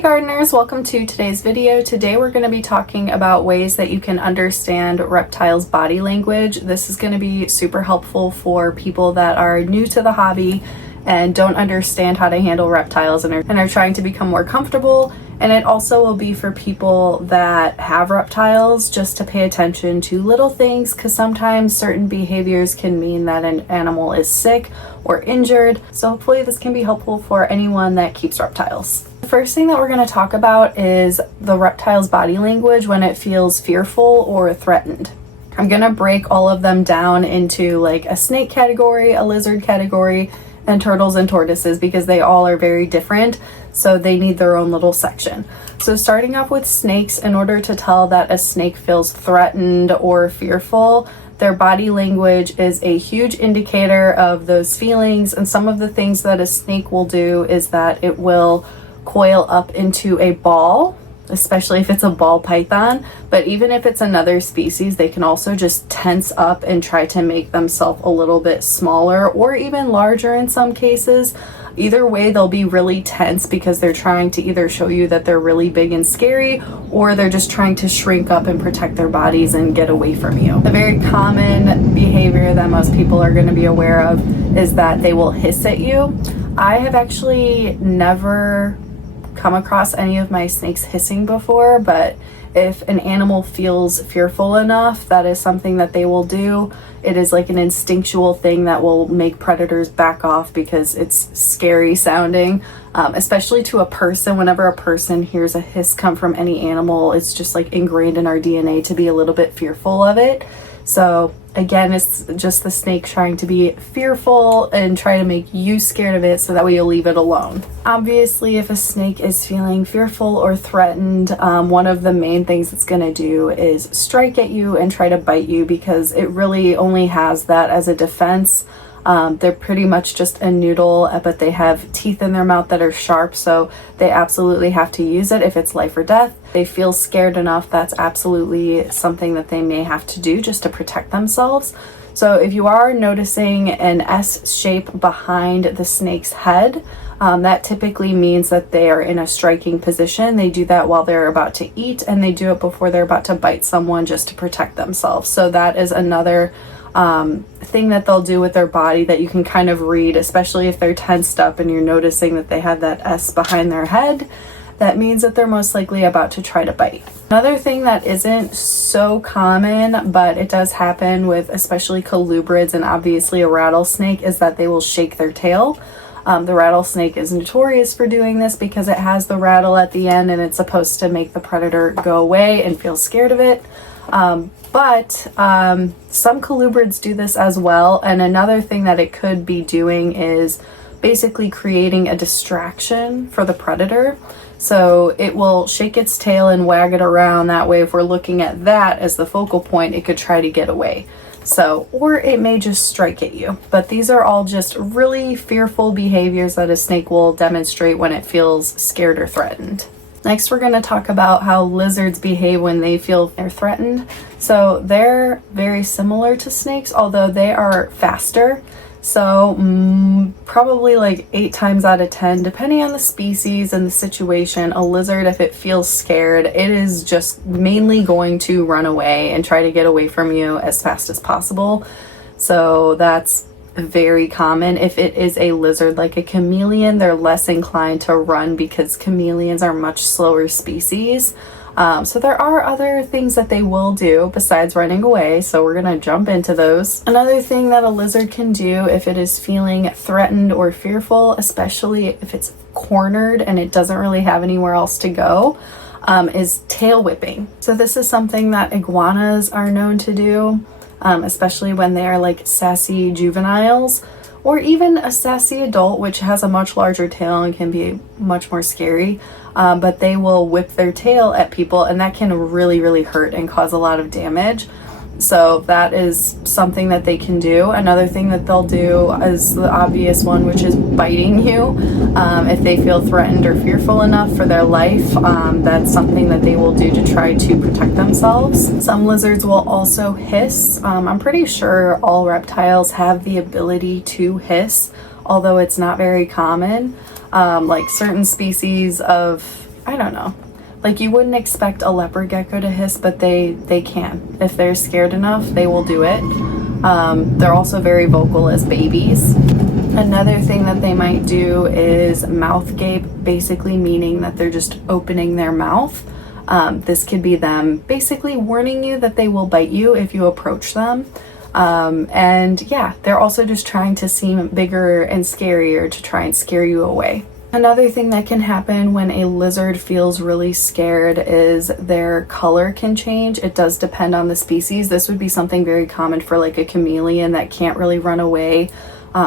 Hey gardeners, welcome to today's video. Today we're going to be talking about ways that you can understand reptiles' body language. This is going to be super helpful for people that are new to the hobby and don't understand how to handle reptiles and are trying to become more comfortable. And it also will be for people that have reptiles, just to pay attention to little things, because sometimes certain behaviors can mean that an animal is sick or injured. So hopefully this can be helpful for anyone that keeps reptiles. The first thing that we're going to talk about is the reptile's body language when it feels fearful or threatened. I'm going to break all of them down into like a snake category, a lizard category, and turtles and tortoises, because they all are very different, so they need their own little section. So starting off with snakes, in order to tell that a snake feels threatened or fearful, their body language is a huge indicator of those feelings. And some of the things that a snake will do is that it will coil up into a ball, especially if it's a ball python. But even if it's another species, they can also just tense up and try to make themselves a little bit smaller or even larger in some cases. Either way, they'll be really tense because they're trying to either show you that they're really big and scary, or they're just trying to shrink up and protect their bodies and get away from you. A very common behavior that most people are going to be aware of is that they will hiss at you. I have actually never come across any of my snakes hissing before, but if an animal feels fearful enough, that is something that they will do. It is like an instinctual thing that will make predators back off because it's scary sounding, especially to a person. Whenever a person hears a hiss come from any animal, it's just like ingrained in our DNA to be a little bit fearful of it. So again, it's just the snake trying to be fearful and try to make you scared of it so that way you'll leave it alone. Obviously, if a snake is feeling fearful or threatened, one of the main things it's going to do is strike at you and try to bite you, because it really only has that as a defense. They're pretty much just a noodle, but they have teeth in their mouth that are sharp, so they absolutely have to use it if it's life or death. They feel scared enough, that's absolutely something that they may have to do just to protect themselves. So if you are noticing an S shape behind the snake's head, that typically means that they are in a striking position. They do that while they're about to eat, and they do it before they're about to bite someone just to protect themselves. So that is another thing that they'll do with their body that you can kind of read, especially if they're tensed up and you're noticing that they have that S behind their head. That means that they're most likely about to try to bite. Another thing that isn't so common, but it does happen with especially colubrids and obviously a rattlesnake, is that they will shake their tail. The rattlesnake is notorious for doing this because it has the rattle at the end and it's supposed to make the predator go away and feel scared of it. But some colubrids do this as well. And another thing that it could be doing is basically creating a distraction for the predator. So it will shake its tail and wag it around. That way, if we're looking at that as the focal point, it could try to get away. So, or it may just strike at you. But these are all just really fearful behaviors that a snake will demonstrate when it feels scared or threatened. Next, we're going to talk about how lizards behave when they feel they're threatened. So they're very similar to snakes, although they are faster. So probably like 8 times out of 10, depending on the species and the situation, a lizard, if it feels scared, it is just mainly going to run away and try to get away from you as fast as possible. So that's very common. If it is a lizard like a chameleon, they're less inclined to run because chameleons are much slower species. So there are other things that they will do besides running away, so we're gonna jump into those. Another thing that a lizard can do if it is feeling threatened or fearful, especially if it's cornered and it doesn't really have anywhere else to go, is tail whipping. So this is something that iguanas are known to do, especially when they are like sassy juveniles, or even a sassy adult, which has a much larger tail and can be much more scary. But they will whip their tail at people, and that can really, really hurt and cause a lot of damage. So that is something that they can do. Another thing that they'll do is the obvious one, which is biting you. If they feel threatened or fearful enough for their life, that's something that they will do to try to protect themselves. Some lizards will also hiss. I'm pretty sure all reptiles have the ability to hiss, although it's not very common. Like certain species of I don't know. Like, you wouldn't expect a leopard gecko to hiss, but they can. If they're scared enough, they will do it. They're also very vocal as babies. Another thing that they might do is mouth gape, basically meaning that they're just opening their mouth. This could be them basically warning you that they will bite you if you approach them. And yeah, they're also just trying to seem bigger and scarier to try and scare you away. Another thing that can happen when a lizard feels really scared is their color can change. It does depend on the species. This would be something very common for like a chameleon that can't really run away.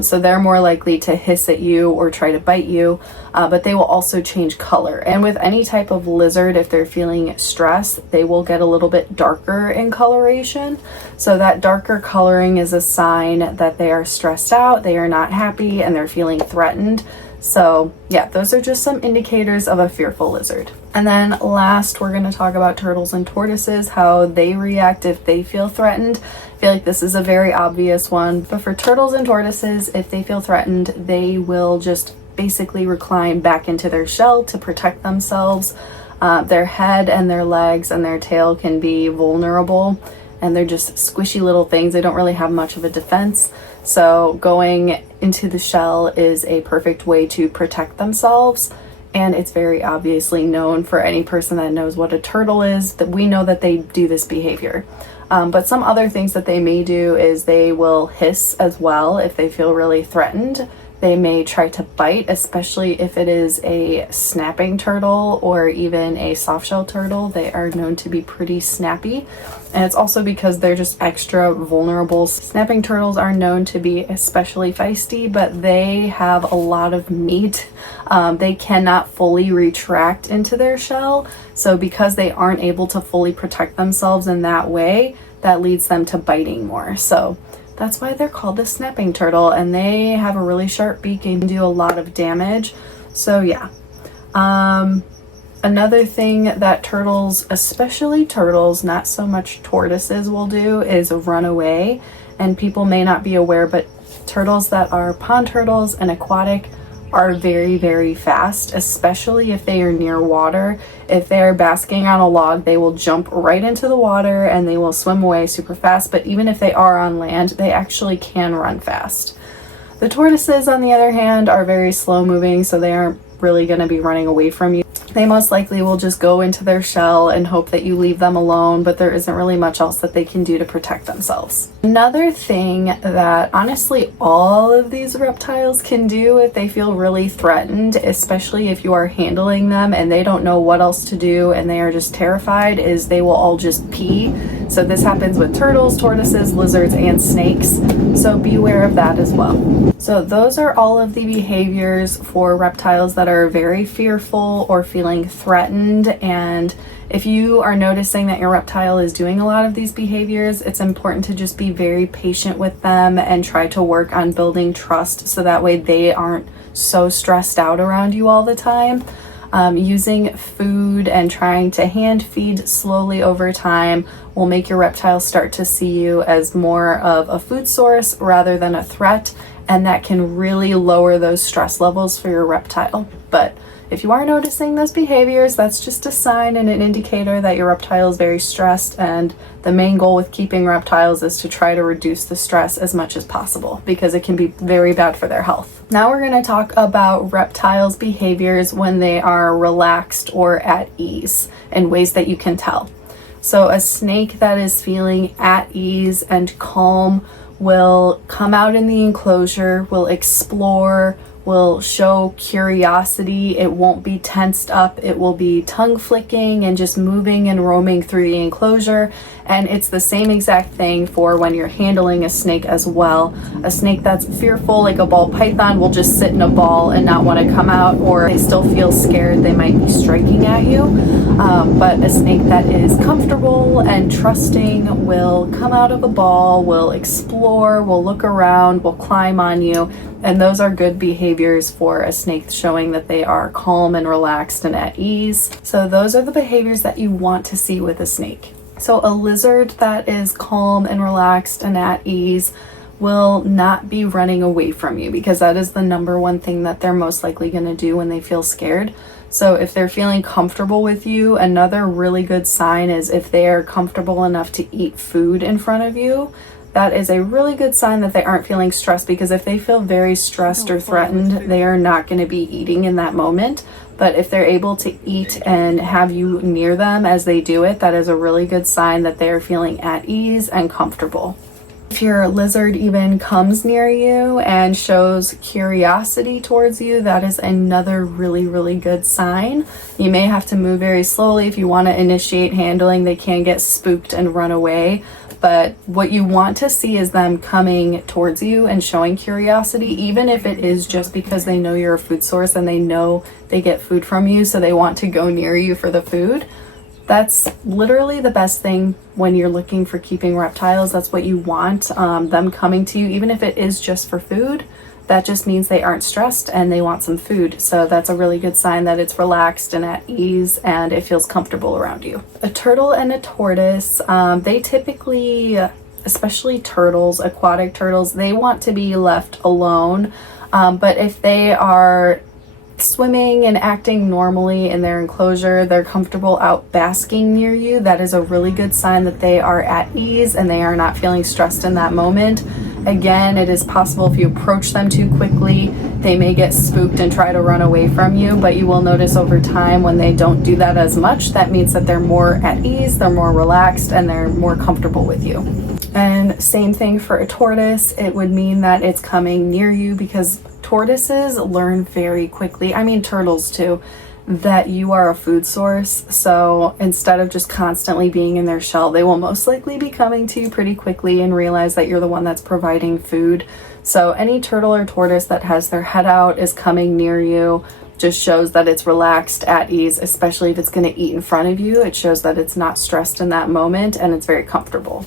So they're more likely to hiss at you or try to bite you, but they will also change color. And with any type of lizard, if they're feeling stress, they will get a little bit darker in coloration. So that darker coloring is a sign that they are stressed out, they are not happy, and they're feeling threatened. So yeah, those are just some indicators of a fearful lizard. And then last, we're going to talk about turtles and tortoises, how they react if they feel threatened. I feel like this is a very obvious one, but for turtles and tortoises, if they feel threatened, they will just basically recline back into their shell to protect themselves. Their head and their legs and their tail can be vulnerable, and they're just squishy little things. They don't really have much of a defense. So going into the shell is a perfect way to protect themselves. And it's very obviously known for any person that knows what a turtle is, that we know that they do this behavior. But some other things that they may do is they will hiss as well if they feel really threatened. They may try to bite, especially if it is a snapping turtle or even a softshell turtle. They are known to be pretty snappy. And it's also because they're just extra vulnerable. Snapping turtles are known to be especially feisty, but they have a lot of meat. They cannot fully retract into their shell. So because they aren't able to fully protect themselves in that way, that leads them to biting more. So that's why they're called the snapping turtle, and they have a really sharp beak and do a lot of damage. So yeah. Another thing that turtles, especially turtles, not so much tortoises, will do is run away. And people may not be aware, but turtles that are pond turtles and aquatic are very, very fast, especially if they are near water. If they are basking on a log, they will jump right into the water and they will swim away super fast. But even if they are on land, they actually can run fast. The tortoises, on the other hand, are very slow moving, so they aren't really going to be running away from you. They most likely will just go into their shell and hope that you leave them alone, but there isn't really much else that they can do to protect themselves. Another thing that honestly all of these reptiles can do if they feel really threatened, especially if you are handling them and they don't know what else to do and they are just terrified, is they will all just pee. So this happens with turtles, tortoises, lizards, and snakes. So beware of that as well. So those are all of the behaviors for reptiles that are very fearful or feeling threatened. And if you are noticing that your reptile is doing a lot of these behaviors, it's important to just be very patient with them and try to work on building trust so that way they aren't so stressed out around you all the time. Using food and trying to hand feed slowly over time will make your reptile start to see you as more of a food source rather than a threat, and that can really lower those stress levels for your reptile. But if you are noticing those behaviors, that's just a sign and an indicator that your reptile is very stressed, and the main goal with keeping reptiles is to try to reduce the stress as much as possible because it can be very bad for their health. Now we're going to talk about reptiles' behaviors when they are relaxed or at ease and ways that you can tell. So a snake that is feeling at ease and calm will come out in the enclosure, will explore, will show curiosity. It won't be tensed up. It will be tongue flicking and just moving and roaming through the enclosure. And it's the same exact thing for when you're handling a snake as well. A snake that's fearful, like a ball python, will just sit in a ball and not want to come out, or they still feel scared, they might be striking at you. But a snake that is comfortable and trusting will come out of a ball, will explore, will look around, will climb on you. And those are good behaviors for a snake, showing that they are calm and relaxed and at ease. So those are the behaviors that you want to see with a snake. So a lizard that is calm and relaxed and at ease will not be running away from you, because that is the number one thing that they're most likely going to do when they feel scared. So if they're feeling comfortable with you, another really good sign is if they are comfortable enough to eat food in front of you. That is a really good sign that they aren't feeling stressed, because if they feel very stressed or threatened, they are not going to be eating in that moment. But if they're able to eat and have you near them as they do it, that is a really good sign that they are feeling at ease and comfortable. If your lizard even comes near you and shows curiosity towards you, that is another really good sign. You may have to move very slowly if you want to initiate handling. They can get spooked and run away. But what you want to see is them coming towards you and showing curiosity, even if it is just because they know you're a food source and they know they get food from you, so they want to go near you for the food. That's literally the best thing when you're looking for keeping reptiles. That's what you want, them coming to you, even if it is just for food. That just means they aren't stressed and they want some food. So that's a really good sign that it's relaxed and at ease and it feels comfortable around you. A turtle and a tortoise, they typically, especially turtles, aquatic turtles, they want to be left alone. But if they are swimming and acting normally in their enclosure, they're comfortable out basking near you, that is a really good sign that they are at ease and they are not feeling stressed in that moment. Again, it is possible if you approach them too quickly, they may get spooked and try to run away from you, but you will notice over time when they don't do that as much, that means that they're more at ease, they're more relaxed, and they're more comfortable with you. And same thing for a tortoise, it would mean that it's coming near you, because tortoises learn very quickly, I mean turtles too, that you are a food source. So instead of just constantly being in their shell, they will most likely be coming to you pretty quickly and realize that you're the one that's providing food. So any turtle or tortoise that has their head out is coming near you just shows that it's relaxed, at ease, especially if it's going to eat in front of you. It shows that it's not stressed in that moment and it's very comfortable.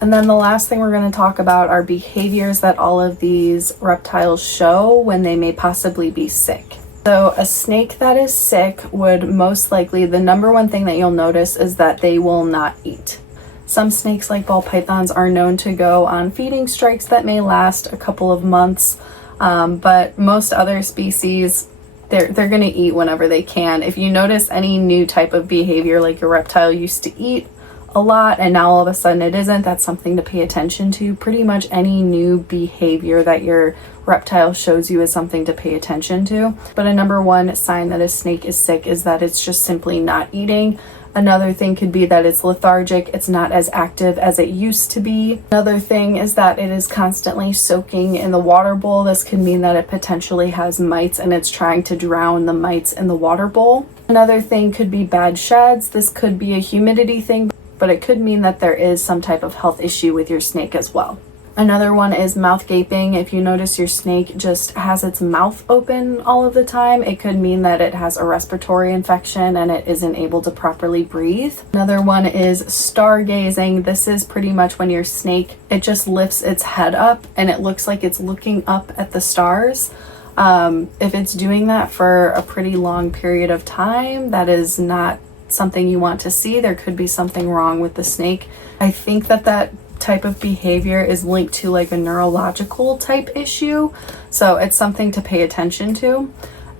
And then the last thing we're going to talk about are behaviors that all of these reptiles show when they may possibly be sick. So a snake that is sick would most likely, the number one thing that you'll notice is that they will not eat. Some snakes, like ball pythons, are known to go on feeding strikes that may last a couple of months, but most other species, they're going to eat whenever they can. If you notice any new type of behavior, like your reptile used to eat a lot and now all of a sudden it isn't, that's something to pay attention to. Pretty much any new behavior that your reptile shows you is something to pay attention to. But a number one sign that a snake is sick is that it's just simply not eating. Another thing could be that it's lethargic, it's not as active as it used to be. Another thing is that it is constantly soaking in the water bowl. This could mean that it potentially has mites and it's trying to drown the mites in the water bowl. Another thing could be bad sheds. This could be a humidity thing, but it could mean that there is some type of health issue with your snake as well. Another one is mouth gaping. If you notice your snake just has its mouth open all of the time, it could mean that it has a respiratory infection and it isn't able to properly breathe. Another one is stargazing. This is pretty much when your snake, it just lifts its head up and it looks like it's looking up at the stars. If it's doing that for a pretty long period of time, that is not something you want to see. There could be something wrong with the snake. I think that type of behavior is linked to like a neurological type issue, so it's something to pay attention to.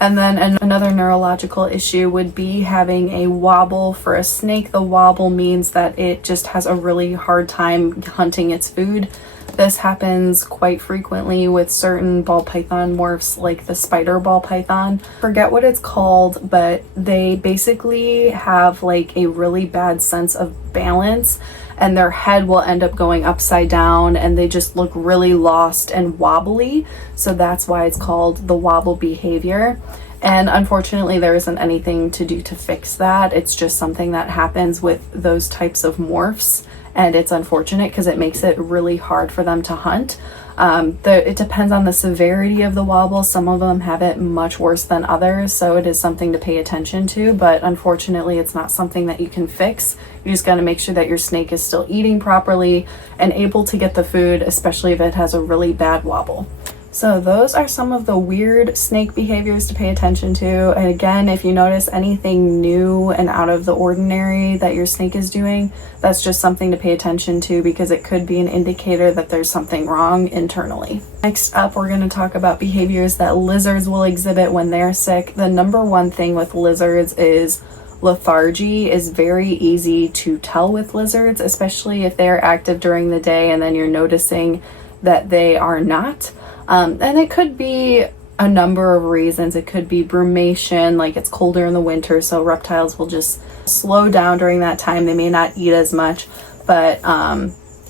And then another neurological issue would be having a wobble. For a snake, the wobble means that it just has a really hard time hunting its food. This happens quite frequently with certain ball python morphs, like the spider ball python. Forget what it's called, but they basically have like a really bad sense of balance and their head will end up going upside down and they just look really lost and wobbly. So that's why it's called the wobble behavior. And unfortunately, there isn't anything to do to fix that. It's just something that happens with those types of morphs. And it's unfortunate because it makes it really hard for them to hunt. It depends on the severity of the wobble. Some of them have it much worse than others, so it is something to pay attention to, but unfortunately it's not something that you can fix. You just got to make sure that your snake is still eating properly and able to get the food, especially if it has a really bad wobble. So those are some of the weird snake behaviors to pay attention to. And again, if you notice anything new and out of the ordinary that your snake is doing, that's just something to pay attention to, because it could be an indicator that there's something wrong internally. Next up, we're going to talk about behaviors that lizards will exhibit when they're sick. The number one thing with lizards is lethargy is very easy to tell with lizards, especially if they're active during the day and then you're noticing that they are not. And it could be a number of reasons. It could be brumation, like it's colder in the winter, so reptiles will just slow down during that time. They may not eat as much, but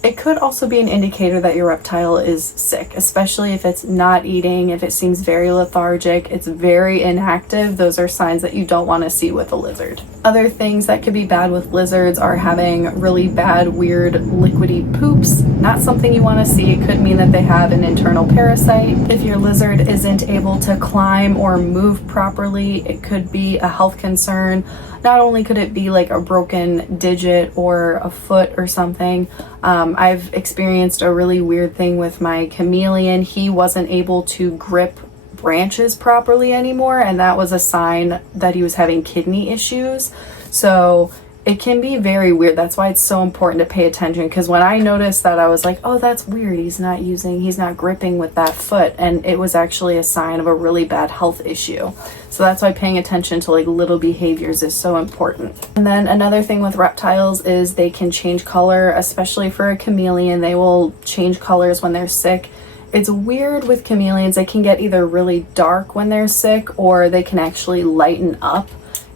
it could also be an indicator that your reptile is sick, especially if it's not eating, if it seems very lethargic, it's very inactive. Those are signs that you don't want to see with a lizard. Other things that could be bad with lizards are having really bad, weird, liquidy poops. Not something you want to see. It could mean that they have an internal parasite. If your lizard isn't able to climb or move properly, it could be a health concern. Not only could it be like a broken digit or a foot or something. I've experienced a really weird thing with my chameleon. He wasn't able to grip branches properly anymore, and that was a sign that he was having kidney issues. So it can be very weird. That's why it's so important to pay attention, because when I noticed that, I was like, oh, that's weird, he's not gripping with that foot, and it was actually a sign of a really bad health issue. So that's why paying attention to like little behaviors is so important. And then another thing with reptiles is they can change color, especially for a chameleon. They will change colors when they're sick. It's weird with chameleons. They can get either really dark when they're sick, or they can actually lighten up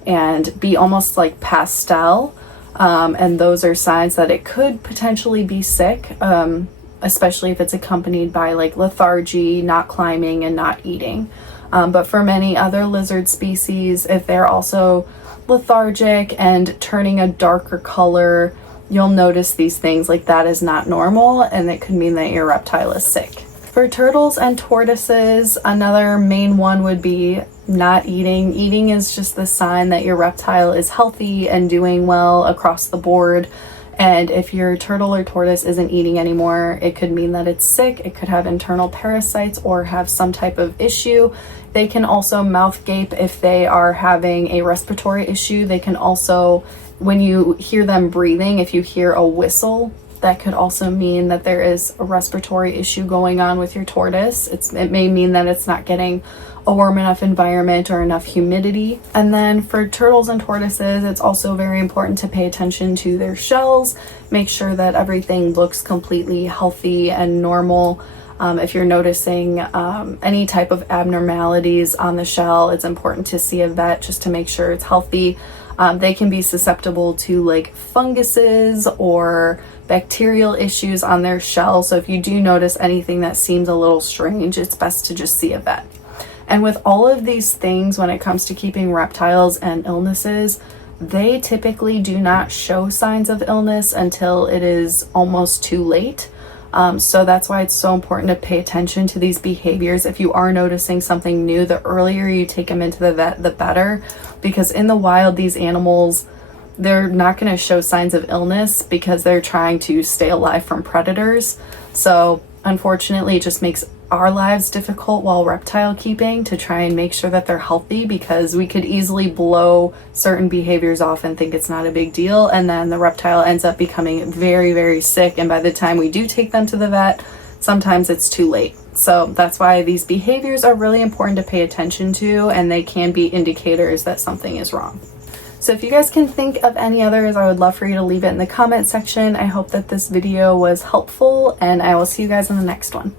and be almost like pastel. And those are signs that it could potentially be sick, especially if it's accompanied by like lethargy, not climbing, and not eating. But for many other lizard species, if they're also lethargic and turning a darker color, you'll notice these things like that is not normal, and it could mean that your reptile is sick. For turtles and tortoises, another main one would be not eating. Eating is just the sign that your reptile is healthy and doing well across the board. And if your turtle or tortoise isn't eating anymore, it could mean that it's sick. It could have internal parasites or have some type of issue. They can also mouth gape if they are having a respiratory issue. They can also, when you hear them breathing, if you hear a whistle, that could also mean that there is a respiratory issue going on with your tortoise. It may mean that it's not getting a warm enough environment or enough humidity. And then for turtles and tortoises, it's also very important to pay attention to their shells. Make sure that everything looks completely healthy and normal. If you're noticing any type of abnormalities on the shell, it's important to see a vet just to make sure it's healthy. They can be susceptible to like funguses or bacterial issues on their shell. So if you do notice anything that seems a little strange, it's best to just see a vet. And with all of these things, when it comes to keeping reptiles and illnesses, they typically do not show signs of illness until it is almost too late. So that's why it's so important to pay attention to these behaviors. If you are noticing something new, the earlier you take them into the vet, the better. Because in the wild, these animals, they're not going to show signs of illness because they're trying to stay alive from predators. So unfortunately, it just makes our lives difficult while reptile keeping to try and make sure that they're healthy, because we could easily blow certain behaviors off and think it's not a big deal, and then the reptile ends up becoming very, very sick, and by the time we do take them to the vet, sometimes it's too late. So that's why these behaviors are really important to pay attention to, and they can be indicators that something is wrong. So if you guys can think of any others, I would love for you to leave it in the comment section. I hope that this video was helpful, and I will see you guys in the next one.